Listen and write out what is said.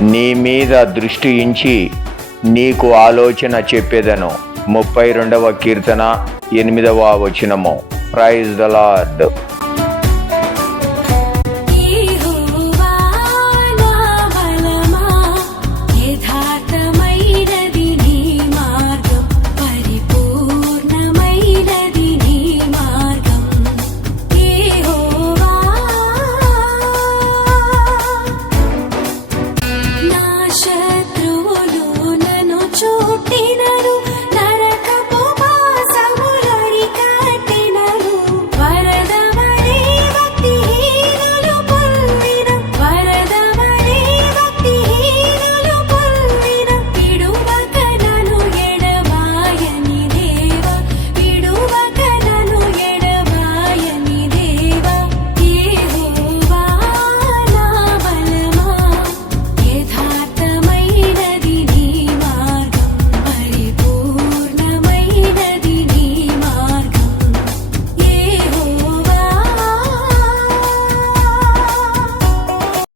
నీ మీద దృష్టి ఉంచి నీకు ఆలోచన చెప్పేదను. 32వ కీర్తన 8వ వచనము. Praise the lord.